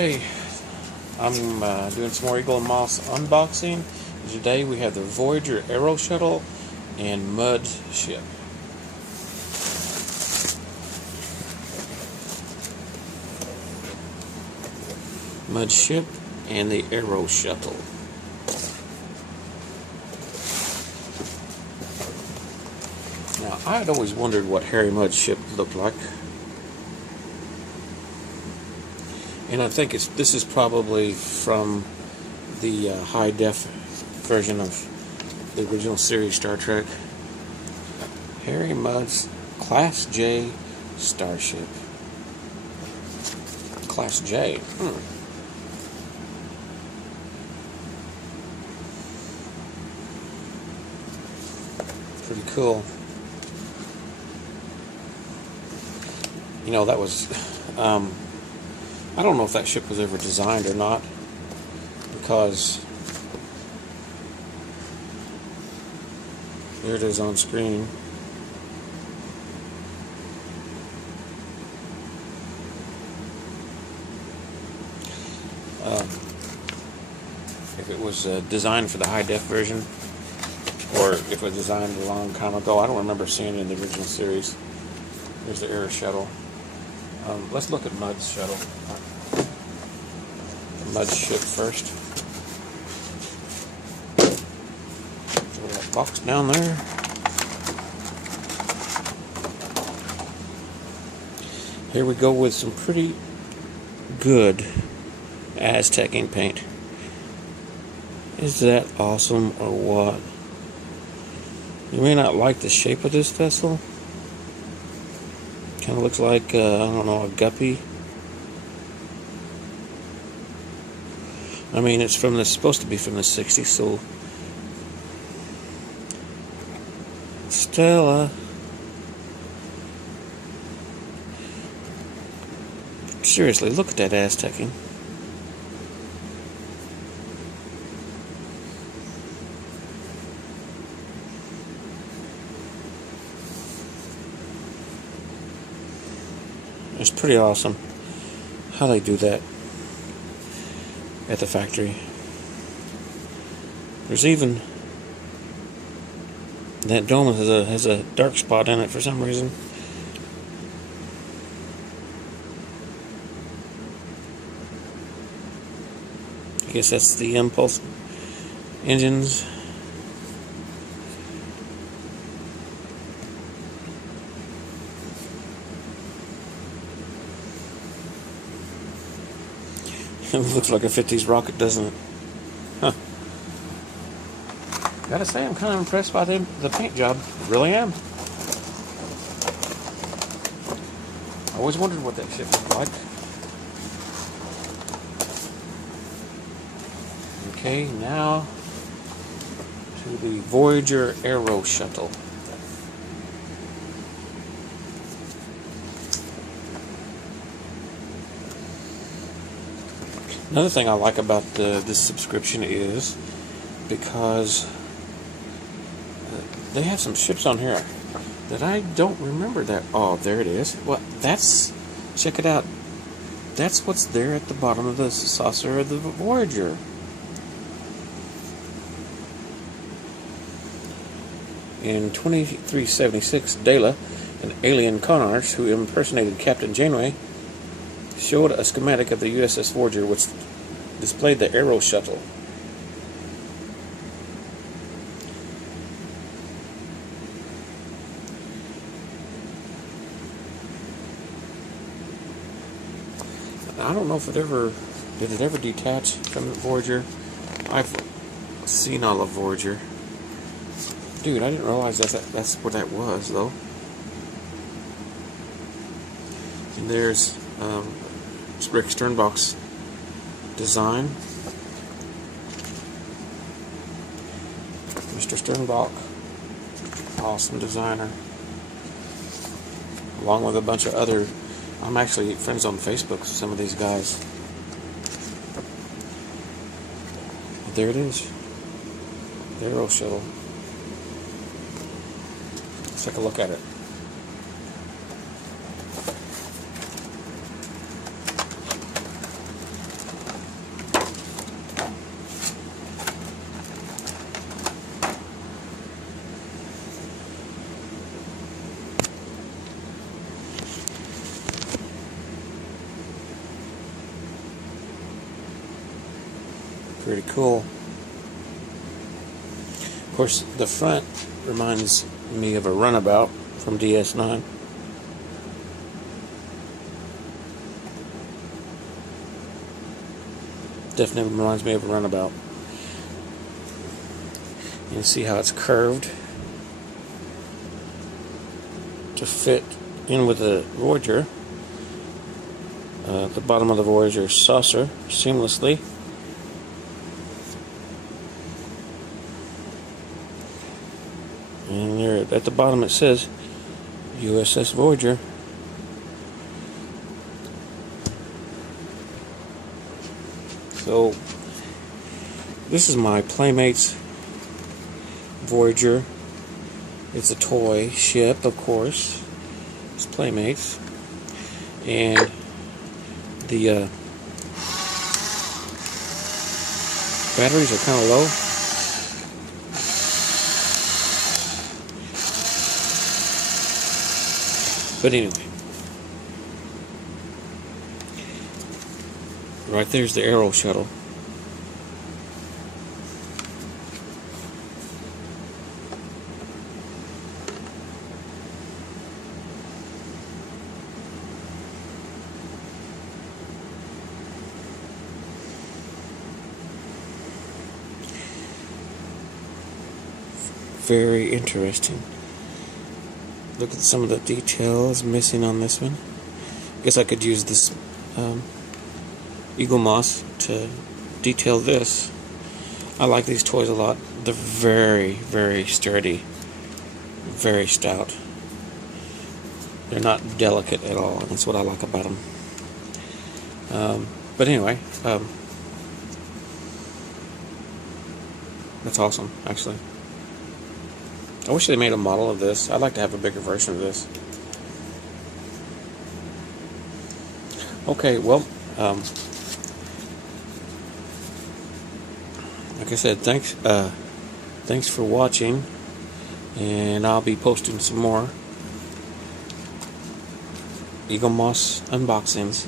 Hey, I'm doing some more Eaglemoss unboxing. Today we have the Voyager Aeroshuttle and Mud Ship. Mud Ship and the Aeroshuttle. Now, I had always wondered what Harry Mudd's ship looked like. And I think this is probably from the high-def version of the original series Star Trek. Harry Mudd's Class J starship. Class J. Pretty cool. You know, that was... I don't know if that ship was ever designed or not, because there it is on screen. If it was designed for the high-def version, or if it was designed a long time ago, I don't remember seeing it in the original series. There's the Aeroshuttle. Let's look at Mud's shuttle. The Mud ship first. Throw that box down there. Here we go with some pretty good Aztec ink paint. Is that awesome or what? You may not like the shape of this vessel. Kind of looks like, I don't know, a guppy. I mean, it's supposed to be from the 60s, so... Stella. Seriously, look at that Aztecing. It's pretty awesome how they do that at the factory. There's even that dome has a dark spot in it for some reason. I guess that's the impulse engines. It looks like a 50s rocket, doesn't it? Huh. Gotta say, I'm kind of impressed by the paint job. Really am. I always wondered what that ship looked like. Okay, now to the Voyager Aeroshuttle. Another thing I like about this subscription is because they have some ships on here that I don't remember that. Oh, there it is. Well, check it out. That's what's there at the bottom of the saucer of the Voyager. In 2376, Dela, an alien con artist who impersonated Captain Janeway, showed a schematic of the USS Voyager which displayed the Aeroshuttle. I don't know if did it ever detach from the Voyager. I've seen all of Voyager. Dude, I didn't realize that's what that was, though. And there's Rick Sternbach's design. Mr. Sternbach, awesome designer. Along with a bunch of other, I'm actually friends on Facebook with some of these guys. But there it is, the Aeroshuttle. Let's take a look at it. Pretty cool. Of course, the front reminds me of a runabout from DS9. Definitely reminds me of a runabout. You can see how it's curved to fit in with the Voyager. The bottom of the Voyager saucer seamlessly. And there at the bottom it says USS Voyager. So this is my Playmates Voyager. It's a toy ship, of course. It's Playmates. And the batteries are kind of low. But anyway, right there's the Aeroshuttle. Very interesting. Look at some of the details missing on this one. I guess I could use this Eaglemoss to detail this. I like these toys a lot. They're very, very sturdy. Very stout. They're not delicate at all. That's what I like about them. But anyway, that's awesome, actually. I wish they made a model of this. I'd like to have a bigger version of this. Okay, well, like I said, thanks for watching, and I'll be posting some more Eaglemoss unboxings.